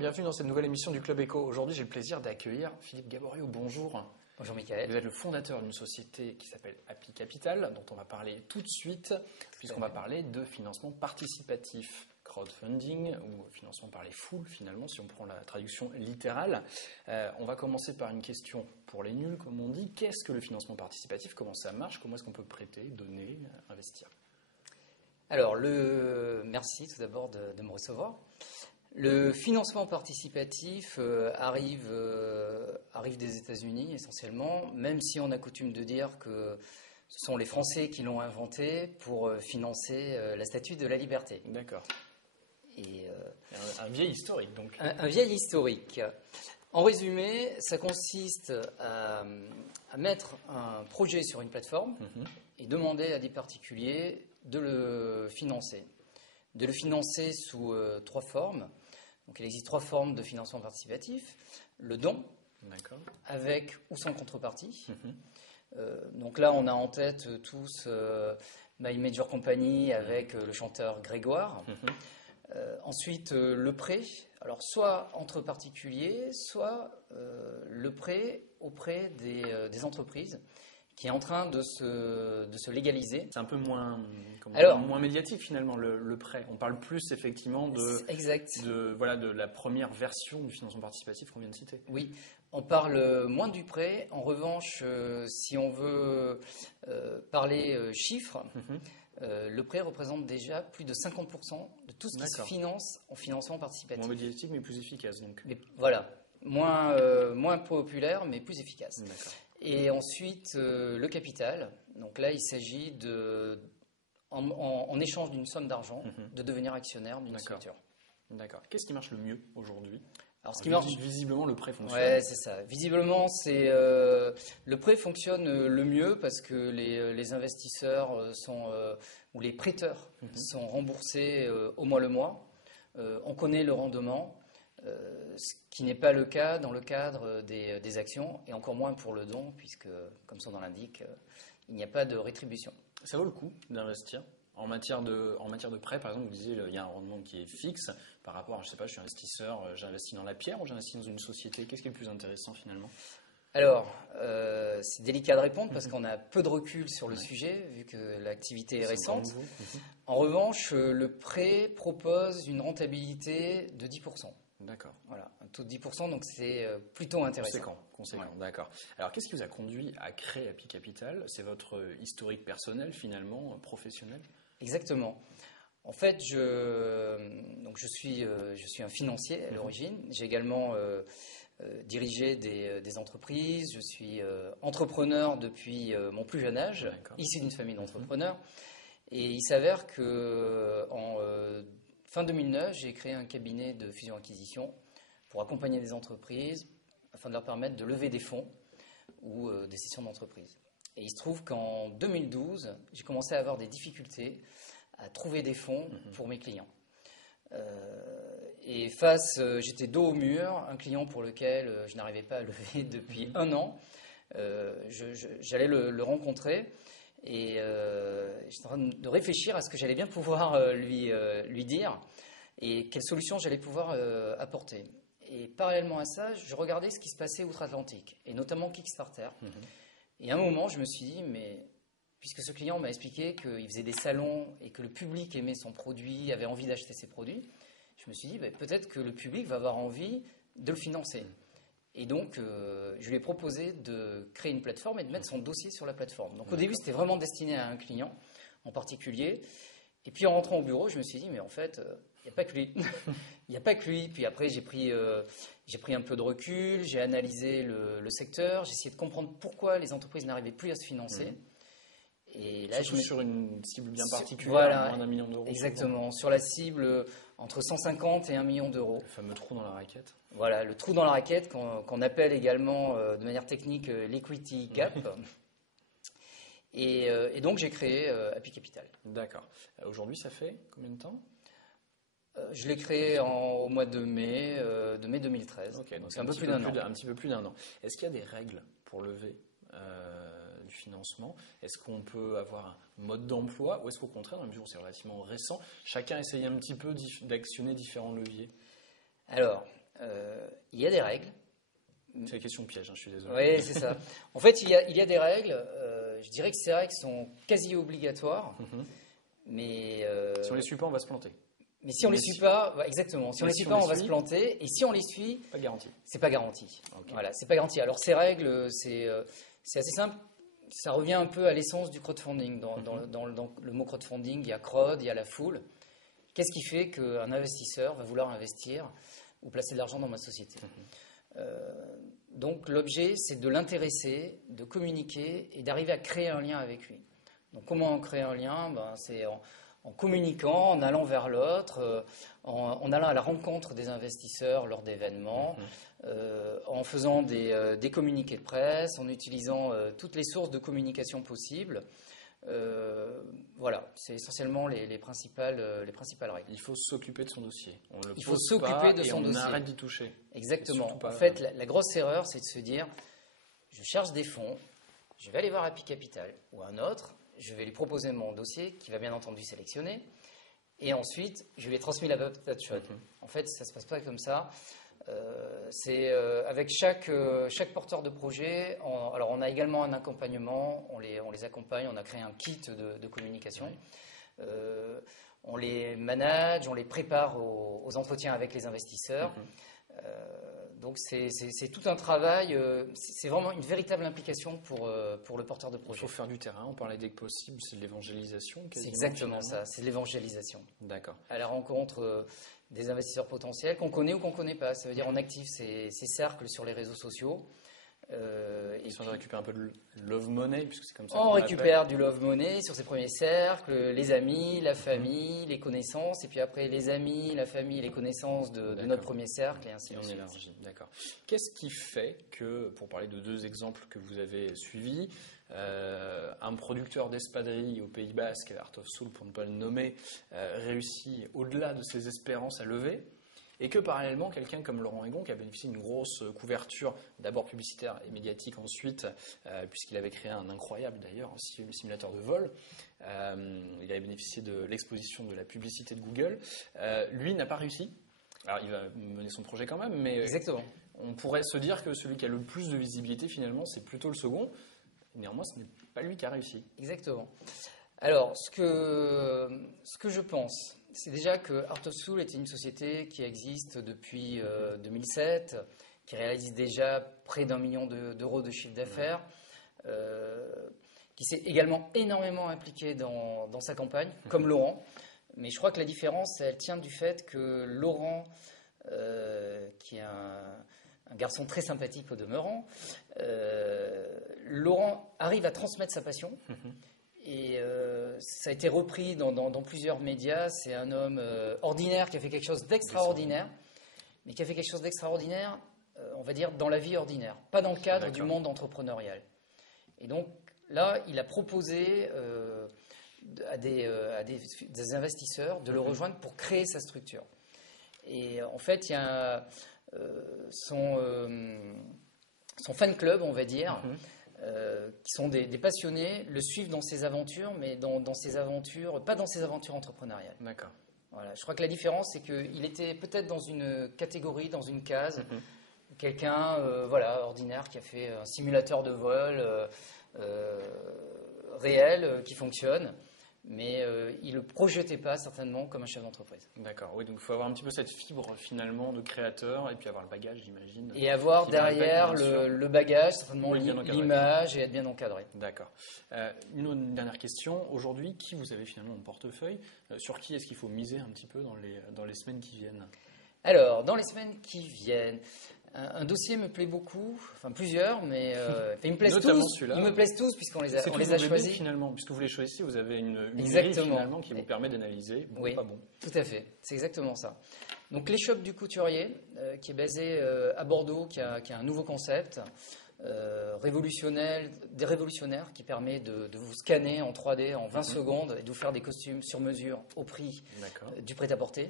bienvenue dans cette nouvelle émission du Club Éco. Aujourd'hui, j'ai le plaisir d'accueillir Philippe Gaborio. Bonjour. Bonjour Mickaël. Vous êtes le fondateur d'une société qui s'appelle Happy Capital, dont on va parler tout de suite, puisqu'on va parler de financement participatif, crowdfunding, ou financement par les foules finalement, si on prend la traduction littérale. On va commencer par une question pour les nuls, comme on dit. Qu'est-ce que le financement participatif? Comment ça marche? Comment est-ce qu'on peut prêter, donner, investir? Alors, merci tout d'abord de me recevoir. Le financement participatif arrive des États-Unis essentiellement, même si on a coutume de dire que ce sont les Français qui l'ont inventé pour financer la Statue de la Liberté. D'accord. Et, un vieil historique donc. Un vieil historique. En résumé, ça consiste à mettre un projet sur une plateforme et demander à des particuliers de le financer. De le financer sous trois formes. Donc, il existe trois formes de financement participatif. Le don, avec ou sans contrepartie. Donc là, on a en tête tous My Major Company avec le chanteur Grégoire. Ensuite, le prêt. Alors, soit entre particuliers, soit le prêt auprès des entreprises, qui est en train de se légaliser. C'est un peu moins médiatique finalement le prêt. On parle plus effectivement de la première version du financement participatif qu'on vient de citer. Oui, on parle moins du prêt. En revanche, si on veut parler chiffres, le prêt représente déjà plus de 50% de tout ce qui se finance en financement participatif. Moins médiatique mais plus efficace donc. Mais, voilà, moins populaire mais plus efficace. D'accord. Et ensuite, le capital. Donc là, il s'agit en échange d'une somme d'argent, de devenir actionnaire d'une structure. D'accord. Qu'est-ce qui marche le mieux aujourd'hui? Alors, ce qui marche visiblement, le prêt fonctionne. Ouais, c'est ça. Visiblement, le prêt fonctionne le mieux parce que les investisseurs ou les prêteurs sont remboursés au mois le mois. On connaît le rendement. Ce qui n'est pas le cas dans le cadre des actions, et encore moins pour le don, puisque, comme son nom l'indique, il n'y a pas de rétribution. Ça vaut le coup d'investir en matière de prêt, par exemple, vous disiez il y a un rendement qui est fixe par rapport à, je sais pas, je suis investisseur, j'investis dans la pierre ou j'investis dans une société. Qu'est-ce qui est le plus intéressant finalement? Alors, c'est délicat de répondre parce qu'on a peu de recul sur le sujet, vu que l'activité est récente. En revanche, le prêt propose une rentabilité de 10%. D'accord. Voilà, un taux de 10%, donc c'est plutôt intéressant. Conséquent, d'accord. Alors, qu'est-ce qui vous a conduit à créer Happy Capital? C'est votre historique personnel, finalement, professionnel? Exactement. En fait, je suis un financier à l'origine. J'ai également dirigé des entreprises. Je suis entrepreneur depuis mon plus jeune âge, issu d'une famille d'entrepreneurs. Et il s'avère que fin 2009, j'ai créé un cabinet de fusion-acquisition pour accompagner des entreprises afin de leur permettre de lever des fonds ou des cessions d'entreprise. Et il se trouve qu'en 2012, j'ai commencé à avoir des difficultés à trouver des fonds pour mes clients. J'étais dos au mur, un client pour lequel je n'arrivais pas à lever depuis un an. J'allais le rencontrer. Et j'étais en train de réfléchir à ce que j'allais bien pouvoir lui dire et quelles solutions j'allais pouvoir apporter. Et parallèlement à ça, je regardais ce qui se passait outre-Atlantique, et notamment Kickstarter. Et à un moment, je me suis dit, mais puisque ce client m'a expliqué qu'il faisait des salons et que le public aimait son produit, avait envie d'acheter ses produits, je me suis dit, peut-être que le public va avoir envie de le financer. Et donc, je lui ai proposé de créer une plateforme et de mettre son dossier sur la plateforme. Donc, au début, c'était vraiment destiné à un client en particulier. Et puis, en rentrant au bureau, je me suis dit, mais en fait, il n'y a pas que lui. Il n'y a pas que lui. Puis après, j'ai pris un peu de recul, j'ai analysé le secteur, j'ai essayé de comprendre pourquoi les entreprises n'arrivaient plus à se financer. Et là, surtout sur une cible bien particulière, voilà, moins d'1 million d'euros. Exactement, sur la cible entre 150 et 1 million d'euros. Le fameux trou dans la raquette. Voilà, le trou dans la raquette qu'on appelle également de manière technique l'equity gap. Et donc j'ai créé Happy Capital. D'accord. Aujourd'hui, ça fait combien de temps? Je l'ai créé au mois de mai 2013. Ok, donc c'est un peu plus d'un an. Un petit peu plus d'un an. Est-ce qu'il y a des règles pour lever du financement? Est-ce qu'on peut avoir un mode d'emploi ou est-ce qu'au contraire, dans la mesure où c'est relativement récent, chacun essaye un petit peu d'actionner différents leviers? Alors, il y a des règles. C'est la question piège, je suis désolé. Oui, c'est ça. En fait, il y a des règles. Je dirais que ces règles sont quasi obligatoires. Mais si on les suit pas, on va se planter. Mais si on les suit pas, exactement. Si on les suit pas, on va se planter. Et si on les suit, pas garanti. C'est pas garanti. Okay. Voilà, c'est pas garanti. Alors ces règles, c'est assez simple. Ça revient un peu à l'essence du crowdfunding. Dans le mot crowdfunding, il y a crowd, il y a la foule. Qu'est-ce qui fait qu'un investisseur va vouloir investir ou placer de l'argent dans ma société? Donc l'objet, c'est de l'intéresser, de communiquer et d'arriver à créer un lien avec lui. Donc comment on crée un lien? C'est en communiquant, en allant vers l'autre, en allant à la rencontre des investisseurs lors d'événements, en faisant des communiqués de presse, en utilisant toutes les sources de communication possibles. Voilà, c'est essentiellement les principales règles. Il faut s'occuper de son dossier. Il faut s'occuper de son dossier. On arrête d'y toucher. Exactement. En fait, la grosse erreur, c'est de se dire, je cherche des fonds, je vais aller voir Happy Capital ou un autre, je vais lui proposer mon dossier, qui va bien entendu sélectionner, et ensuite, je lui ai transmis la patate chaude. En fait, ça ne se passe pas comme ça. C'est avec chaque porteur de projet. Alors, on a également un accompagnement. On les accompagne. On a créé un kit de communication. On les manage, on les prépare aux entretiens avec les investisseurs. Donc, c'est tout un travail. C'est vraiment une véritable implication pour le porteur de projet. Il faut faire du terrain. On parlait dès que possible. C'est de l'évangélisation. C'est exactement ça. C'est de l'évangélisation. D'accord. À la rencontre des investisseurs potentiels qu'on connaît ou qu'on ne connaît pas. Ça veut dire on active ces cercles sur les réseaux sociaux. Et on récupère un peu de love money, puisque c'est comme ça. On récupère du love money sur ces premiers cercles, les amis, la famille, les connaissances, et puis après les amis, la famille, les connaissances de notre premier cercle, et ainsi de suite. D'accord. Qu'est-ce qui fait que, pour parler de deux exemples que vous avez suivis, un producteur d'espadrilles au Pays Basque, Art of Soul pour ne pas le nommer, réussit au-delà de ses espérances à lever, et que parallèlement, quelqu'un comme Laurent Egon, qui a bénéficié d'une grosse couverture, d'abord publicitaire et médiatique ensuite, puisqu'il avait créé un incroyable d'ailleurs simulateur de vol, il avait bénéficié de l'exposition de la publicité de Google, lui n'a pas réussi. Alors il va mener son projet quand même, mais exactement. On pourrait se dire que celui qui a le plus de visibilité finalement, c'est plutôt le second. Néanmoins, ce n'est pas lui qui a réussi. Exactement. Alors, ce que je pense, c'est déjà que Art of Soul était une société qui existe depuis 2007, qui réalise déjà près d'1 million d'euros de chiffre d'affaires, qui s'est également énormément impliqué dans sa campagne, comme Laurent. Mais je crois que la différence, elle tient du fait que Laurent, qui est un garçon très sympathique au demeurant, Laurent arrive à transmettre sa passion. Et ça a été repris dans plusieurs médias. C'est un homme ordinaire qui a fait quelque chose d'extraordinaire, mais qui a fait quelque chose d'extraordinaire, on va dire, dans la vie ordinaire, pas dans le cadre du monde entrepreneurial. Et donc là, il a proposé à des investisseurs de le rejoindre pour créer sa structure. Et en fait, il y a son fan club, on va dire, qui sont des passionnés, le suivent dans ses aventures, mais dans ses aventures, pas dans ses aventures entrepreneuriales. D'accord. Voilà. Je crois que la différence, c'est qu'il était peut-être dans une catégorie, dans une case, quelqu'un ordinaire qui a fait un simulateur de vol réel qui fonctionne, mais il ne le projetait pas certainement comme un chef d'entreprise. D'accord, oui, donc il faut avoir un petit peu cette fibre finalement de créateur et puis avoir le bagage, j'imagine. Et avoir derrière le bagage, certainement l'image et être bien encadré. D'accord. Une dernière question. Aujourd'hui, qui vous avez finalement en portefeuille? Sur qui est-ce qu'il faut miser un petit peu dans les semaines qui viennent? Alors, dans les semaines qui viennent, un dossier me plaît beaucoup, enfin plusieurs, mais ils me plaisent tous. Ils me plaisent tous puisqu'on les a choisis. Finalement, puisque vous les choisissez, vous avez une grille finalement qui vous permet d'analyser bon, oui, pas bon. Tout à fait, c'est exactement ça. Donc l'échoppe du couturier, qui est basé à Bordeaux, qui a un nouveau concept révolutionnaire, qui permet de vous scanner en 3D en 20 secondes et de vous faire des costumes sur mesure au prix du prêt-à-porter.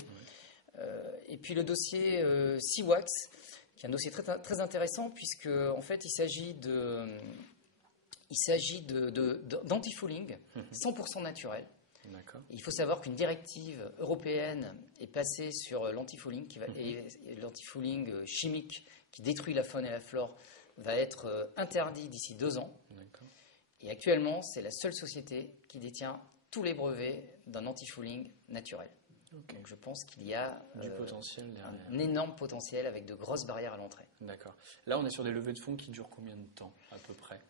Et puis le dossier Seawax, qui est un dossier très, très intéressant puisque en fait il s'agit d'anti-fouling 100% naturel. D'accord. Il faut savoir qu'une directive européenne est passée sur l'antifouling, et l'antifouling chimique qui détruit la faune et la flore va être interdit d'ici 2 ans. D'accord. Et actuellement, c'est la seule société qui détient tous les brevets d'un antifouling naturel. Okay. Donc je pense qu'il y a du potentiel derrière. Un énorme potentiel avec de grosses barrières à l'entrée. D'accord. Là, on est sur des levées de fonds qui durent combien de temps à peu près?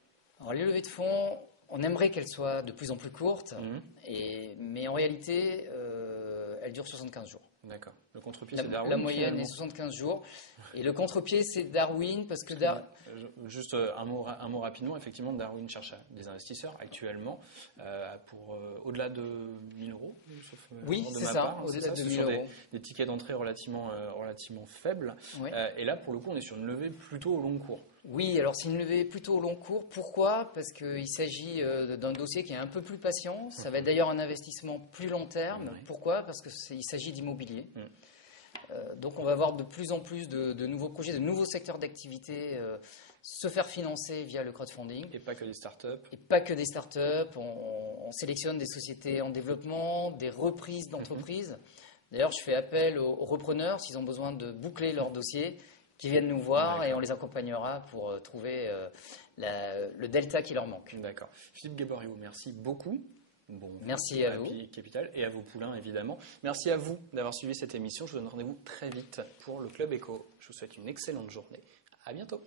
Alors les levées de fonds, on aimerait qu'elles soient de plus en plus courtes, mais en réalité, elles durent 75 jours. D'accord. Le contre-pied, c'est Darwin. La moyenne est 75 jours. Et le contre-pied, c'est Darwin, parce que juste un mot rapidement. Effectivement, Darwin cherche des investisseurs actuellement pour au-delà de 1 000 euros. Oui, c'est ça, au-delà de 1 000 euros. Des tickets d'entrée relativement faibles. Oui. Et là, pour le coup, on est sur une levée plutôt au long cours. Oui, alors c'est une levée plutôt au long cours. Pourquoi? Parce qu'il s'agit d'un dossier qui est un peu plus patient. Ça va être d'ailleurs un investissement plus long terme. Oui. Pourquoi? Parce qu'il s'agit d'immobilier. Donc on va avoir de plus en plus de nouveaux projets, de nouveaux secteurs d'activité se faire financer via le crowdfunding. Et pas que des startups. Et pas que des startups. On sélectionne des sociétés en développement, des reprises d'entreprises. D'ailleurs, je fais appel aux repreneurs s'ils ont besoin de boucler leur dossier, qui viennent nous voir et on les accompagnera pour trouver le delta qui leur manque. D'accord. Philippe Guéboriau, merci beaucoup. Bon, merci à vous. Capital et à vos poulains, évidemment. Merci à vous d'avoir suivi cette émission. Je vous donne rendez-vous très vite pour le Club Éco. Je vous souhaite une excellente journée. À bientôt.